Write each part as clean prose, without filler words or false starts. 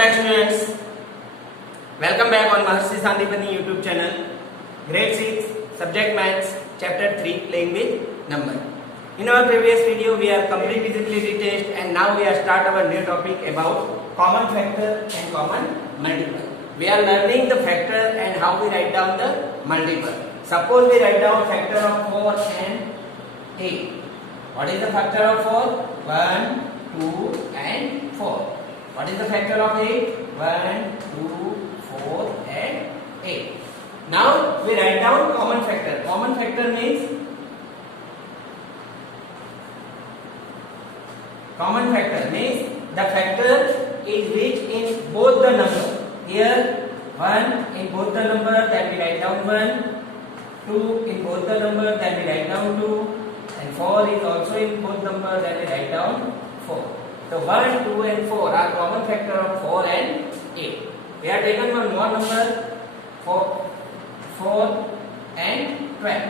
back students. Welcome back on Maharshi Sandipani YouTube channel. Grade 6 subject maths chapter 3 playing with number. In our previous video we are complete visibility test and now we are start our new topic about common factor and common multiple. We are learning the factor and how we write down the multiple. Suppose we write down factor of 4 and 8. What is the factor of 4? 1, 2 and 4. What is the factor of 8? 1, 2, 4 and 8. Now we write down common factor. Common factor means the factor is which in both the number. Here 1 in both the number, then we write down 1. 2 in both the number, then we write down 2. And 4 is also in both number, then we write down 4. So 1, 2 and 4 are common factor of 4 and 8. We have taken one more number 4 and 12.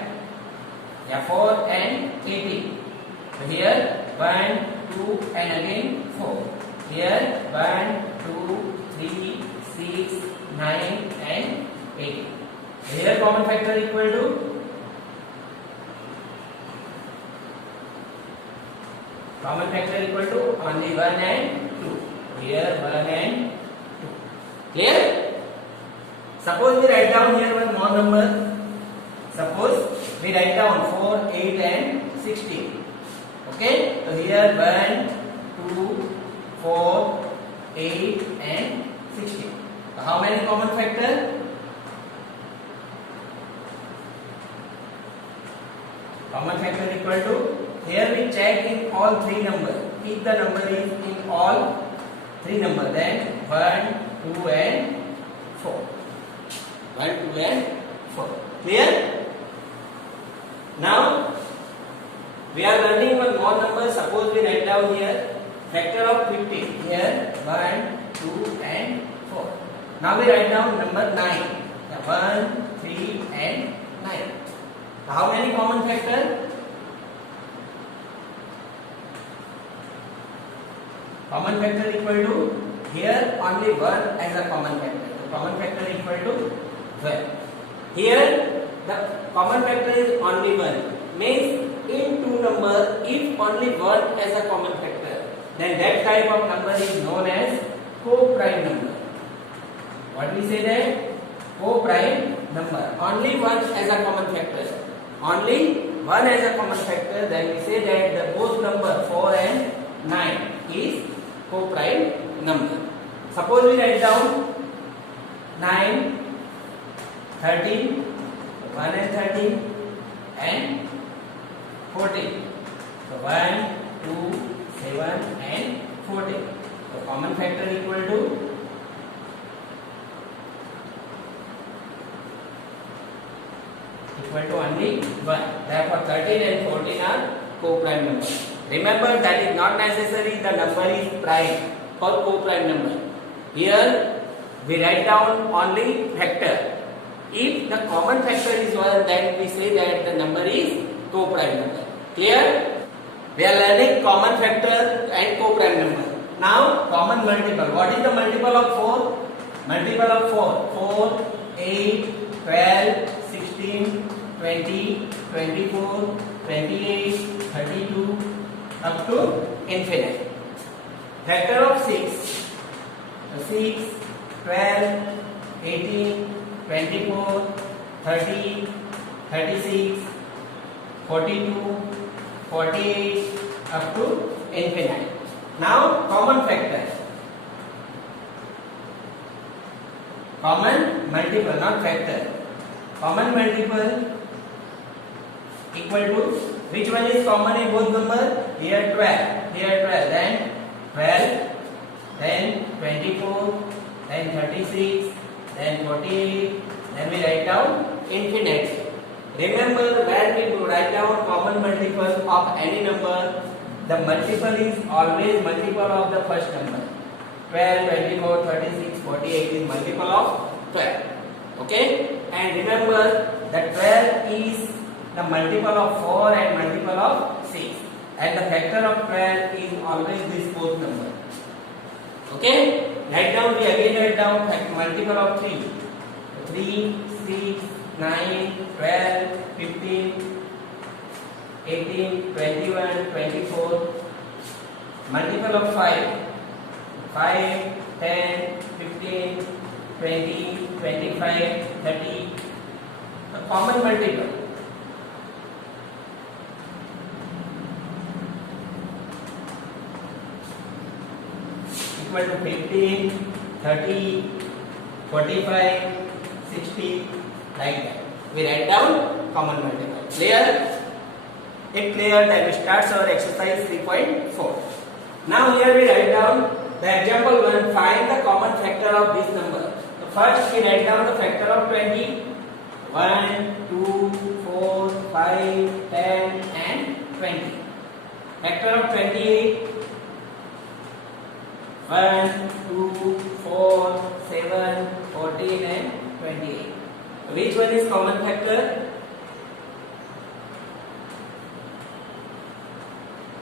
Yeah, 4 and 18. So here 1, 2 and again 4. Here 1, 2, 3, 6, 9 and 18. So here common factor equal to only 1 and 2. Here 1 and 2. Clear? Suppose we write down here one more number. Suppose we write down 4, 8 and 16. Okay? So here 1, 2, 4, 8 and 16. So how many common factor? Common factor equal to, here we check in all three numbers. If the number is in all three numbers, then 1, 2 and 4. 1, 2 and 4. Clear? Now we are learning one more number. Suppose we write down here factor of 15. Here 1, 2 and 4. Now we write down number 9. 1, 3 and 9. How many common factor? Common factor equal to, here only 1 as a common factor. The common factor equal to 12. Here the common factor is only 1. Means in two number, if only 1 as a common factor, then that type of number is known as co-prime number. What we say that? Co-prime number. Only 1 as a common factor. Only 1 as a common factor, then we say that the both number 4 and 9 is co-prime number. Suppose we write down 9, 13, 1 and 13 and 14. So 1, 2, 7 and 14. So common factor equal to only 1. Therefore 13 and 14 are co-prime numbers. Remember that is not necessary the number is prime for co-prime number. Here we write down only factor. If the common factor is 1, then we say that the number is co-prime number. Clear? We are learning common factor and co-prime number. Now common multiple. What is the multiple of 4? Multiple of 4. 4, 8, 12, 16, 20, 24, 28, 32, up to infinite. Factor of 6. 6, 12, 18, 24, 30, 36, 42, 48, up to infinite. Now common factor. Common multiple, not factor. Common multiple equal to, which one is common in both numbers? Here 12, then 12, then 24, then 36, then 48, then we write down infinite. Remember, when we write down common multiple of any number, the multiple is always multiple of the first number. 12, 24, 36, 48 is multiple of 12. Okay? And remember that 12 is the multiple of 4 and multiple of 6. And the factor of 12 is always this fourth number. Okay? write down, we again write down multiple of 3. 3, 6, 9, 12, 15, 18, 21, 24. Multiple of 5. 5, 10, 15, 20, 25, 30. The common multiple. Equal to 15, 30, 45, 60, like that. We write down common multiple. Clear? If clear, then we start our exercise 3.4. Now here we write down the example 1. Find the common factor of this number. So first we write down the factor of 20. 1, 2, 4, 5, 10 and 20. Factor of 28. 1, 2, 4, 7, 14 and 28. Which one is common factor?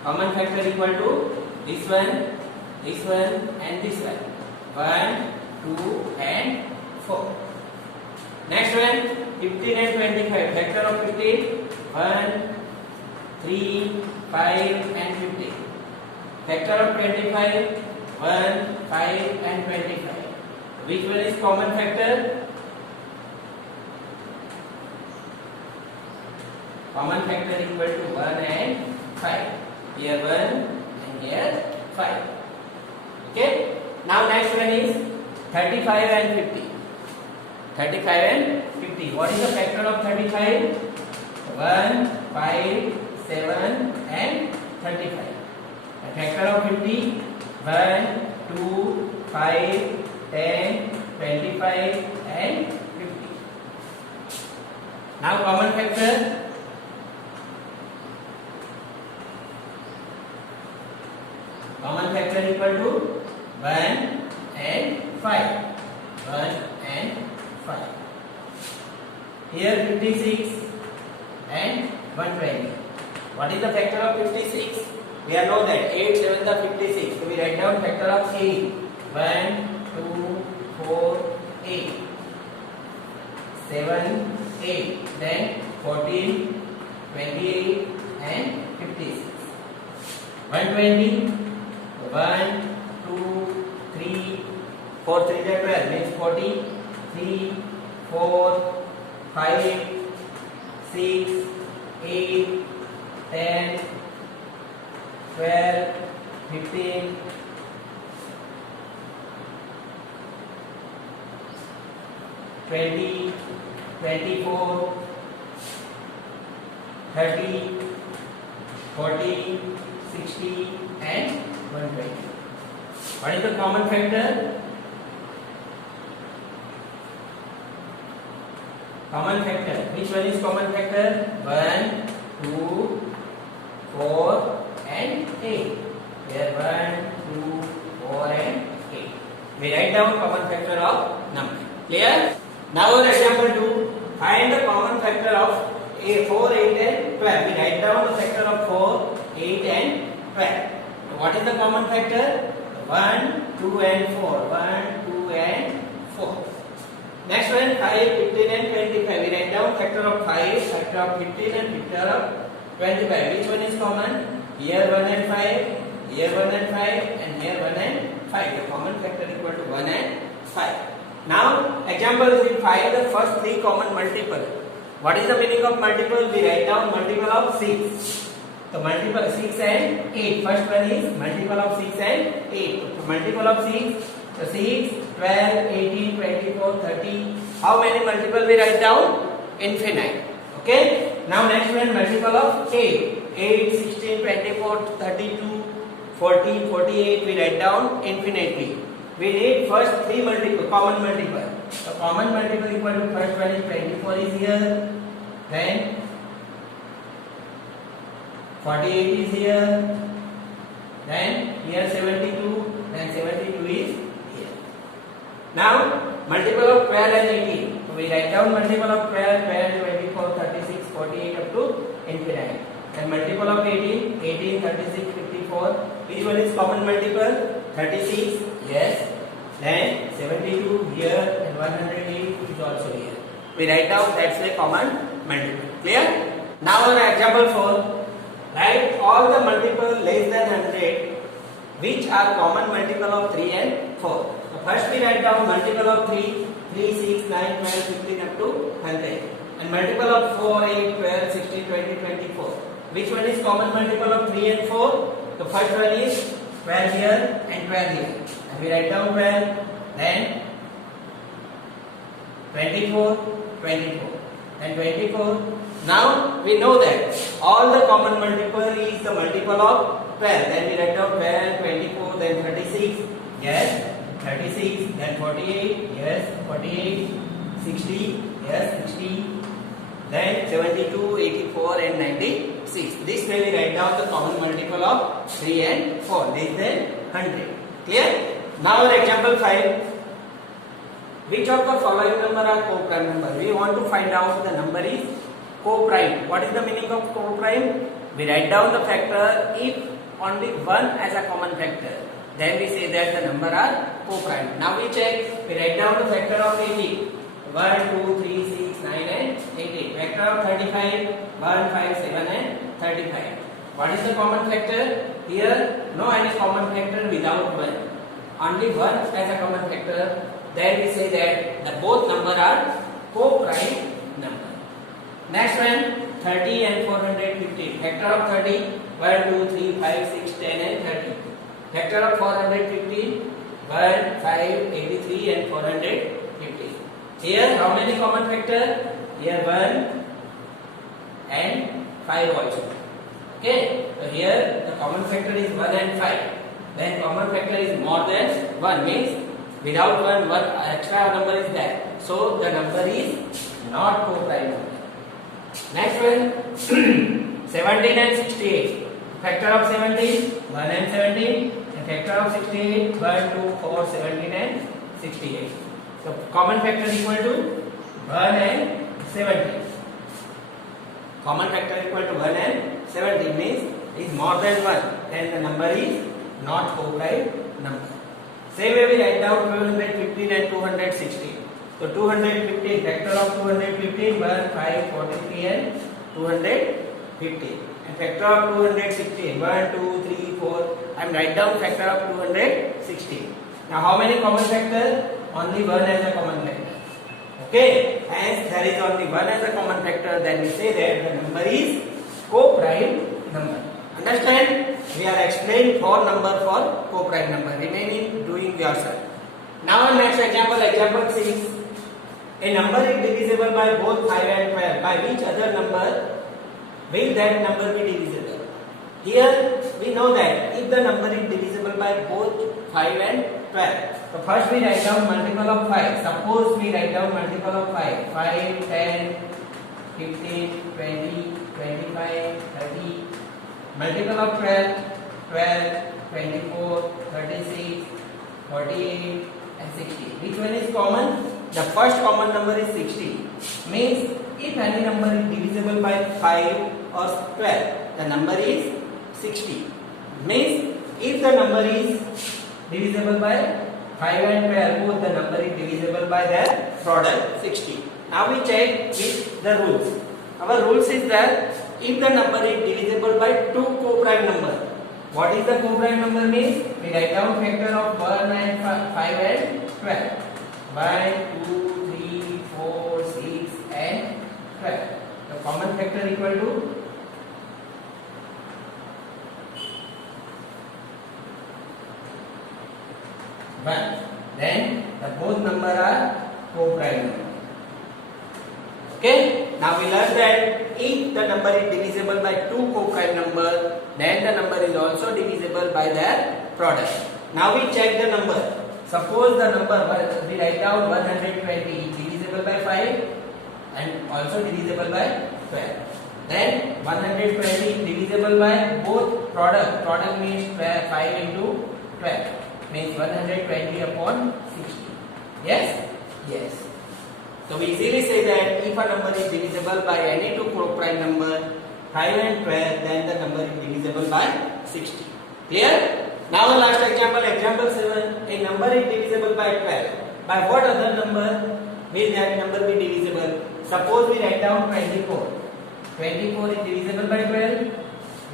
Common factor equal to this one and this one. 1, 2 and 4. Next one, 15 and 25. Factor of 15. 1, 3, 5 and 15. Factor of 25. 1, 5 and 25. Which one is common factor? Common factor equal to 1 and 5. Here 1 and here 5. Okay. Now next one is 35 and 50. 35 and 50. What is the factor of 35? 1, 5, 7 and 35. The factor of 50? 1, 2, 5, 10, 25 and 50. Now common factor. Common factor equal to 1 and 5. 1 and 5. Here 56 and 120. What is the factor of 56? We know that 8, 7 the 56. So we write down factor of 8. 1, 2, 4, 8. 7, 8. Then 14, 28 and 56. 120. 1, 2, 3, 4, 3 is 12 means 40. 3, 4, 5, 6, 8, 10, 12, 15, 20, 24, 30, 40, 60 and 120. What is the common factor? Common factor. Which one is common factor? 1, 2, 4 and 8. Here 1, 2, 4 and 8. We write down common factor of number. Clear? Now example 2. Find the common factor of 4, 8 and 12. We write down the factor of 4, 8 and 12. What is the common factor? 1, 2 and 4. 1, 2 and 4. Next one, 5, 15 and 25. We write down factor of 5, factor of 15 and factor of 25. Which one is common? Here 1 and 5, here 1 and 5 and here 1 and 5. The common factor equal to 1 and 5. Now example, we find the first 3 common multiple. What is the meaning of multiple? We write down multiple of 6. So multiple 6 and 8. First one is multiple of 6 and 8. So multiple of 6. So 6, 12, 18, 24, 30. How many multiple we write down? Infinite. Okay. Now next one multiple of 8. 8, 16, 24, 32, 40, 48. We write down infinitely. We need first 3 multiple, common multiple. So common multiple equal to first one is 24 is here. Then 48 is here. Then here 72. Then 72 is here. Now multiple of 12 and 18. So we write down multiple of 12, 12, 24, 36, 48 up to infinite. And multiple of 18, 18, 36, 54. Which one is common multiple? 36. Yes. then 72 here and 108 is also here. We write down that's a common multiple. Clear? Now on example 4, write all the multiple less than 100 which are common multiple of 3 and 4. So first we write down multiple of 3, 3, 6, 9, 12, 15 up to 100. And multiple of 4, 8, 12, 16, 20, 24. Which one is common multiple of 3 and 4? The first one is 12 here and 12 here. And we write down 12, then 24, 24, then 24. Now we know that all the common multiple is the multiple of 12. Then we write down 12, 24, then 36. Yes, 36, then 48. Yes, 48, 60. Yes, 60. Then 72, 84 and 96. This way we write down the common multiple of 3 and 4. This is 100. Clear? Now our example 5. Which of the following number are co-prime number? We want to find out the number is co-prime. What is the meaning of co-prime? We write down the factor if only one as a common factor. Then we say that the number are co-prime. Now we check. We write down the factor of 80. 1, 2, 3, 6, 9 and 18. Factor of 35. 1, 5, 7 and 35. What is the common factor? Here no any common factor without 1. Only 1 as a common factor. Then we say that the both number are co-prime number. Next one, 30 and 450. Factor of 30. 1, 2, 3, 5, 6, 10 and 30. Factor of 450. 1, 5, 83 and 450. Here how many common factor? Here 1 and 5 also. Okay. So here the common factor is 1 and 5. Then common factor is more than 1 means without 1 extra number is there. So the number is not co-prime number. Next one 17 and 68. Factor of 17 1 and 17 and factor of 68 1, 2, 4, 17 and 68. So common factor equal to 1 and 17. Common factor equal to 1 and 17 means is more than 1. Then the number is not co-prime number. Same way we write down 215 and 216. So 215 factor of 215 1, 5, 43 and 215. And factor of 216 1, 2, 3, 4. I am write down factor of 216. Now how many common factor? Only 1 as a common factor. Okay, as there is only 1 as a common factor, then we say that the number is co-prime number. Understand? We are explaining 4 number for co-prime number. Remaining doing yourself. Now next example, example 6. A number is divisible by both 5 and 12. By which other number will that number be divisible? Here we know that if the number is divisible by both 5 and 12. So first we write down multiple of 5. Suppose we write down multiple of 5. 5, 10, 15, 20, 25, 30. Multiple of 12. 12, 24, 36, 48 and 60. Which one is common? The first common number is 60. Means if any number is divisible by 5 or 12, the number is 60. Means if the number is divisible by 5 and 12, both the number is divisible by their product 60. Now we check with the rules. Our rules is that if the number is divisible by two co-prime number. What is the co-prime number means? We write down factor of 1 and 5 and 12. 1, 2, 3, 4, 6 and 12. The common factor equal to 1. Then the both number are co-prime number. Okay. Now we learn that if the number is divisible by two co-prime number, then the number is also divisible by their product. Now we check the number. Suppose the number we write down 120 is divisible by 5 and also divisible by 12. Then 120 is divisible by both product. Product means 5 into 12 means 120 upon 60. Yes? Yes. So we easily say that if a number is divisible by any two co-prime number 5 and 12, then the number is divisible by 60. Clear? Now last example, example 7. A number is divisible by 12. By what other number will that number be divisible? Suppose we write down 24. 24 is divisible by 12.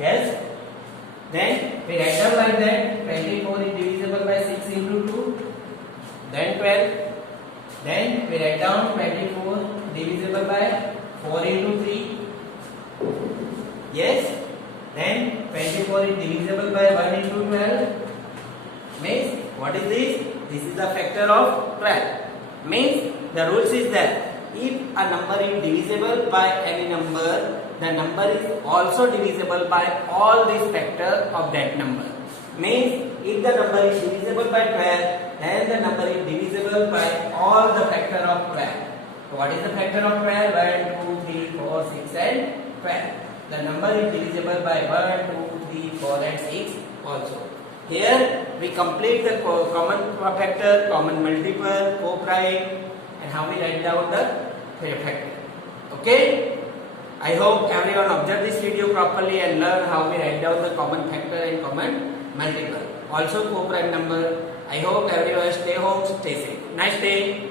Yes. Then we write down like that. 24 is divisible by 6 into 2. Then 12. Then we write down 24 divisible by 4 into 3. Yes. Then 24 is divisible by 1 into 12. Means what is this? This is the factor of 12. Means the rules is that if a number is divisible by any number, the number is also divisible by all these factors of that number. Means if the number is divisible by 12, then the number is divisible by all the factor of 12. So what is the factor of 12? 1, 2, 3, 4, 6 and 12. The number is divisible by 1, 2, 3, 4 and 6 also. Here we complete the common factor, common multiple, co-prime, and how we write down the factor. Okay? I hope everyone observe this video properly and learn how we write down the common factor and common multiple. Also co-prime number. I hope everyone stay home, stay safe. Nice day.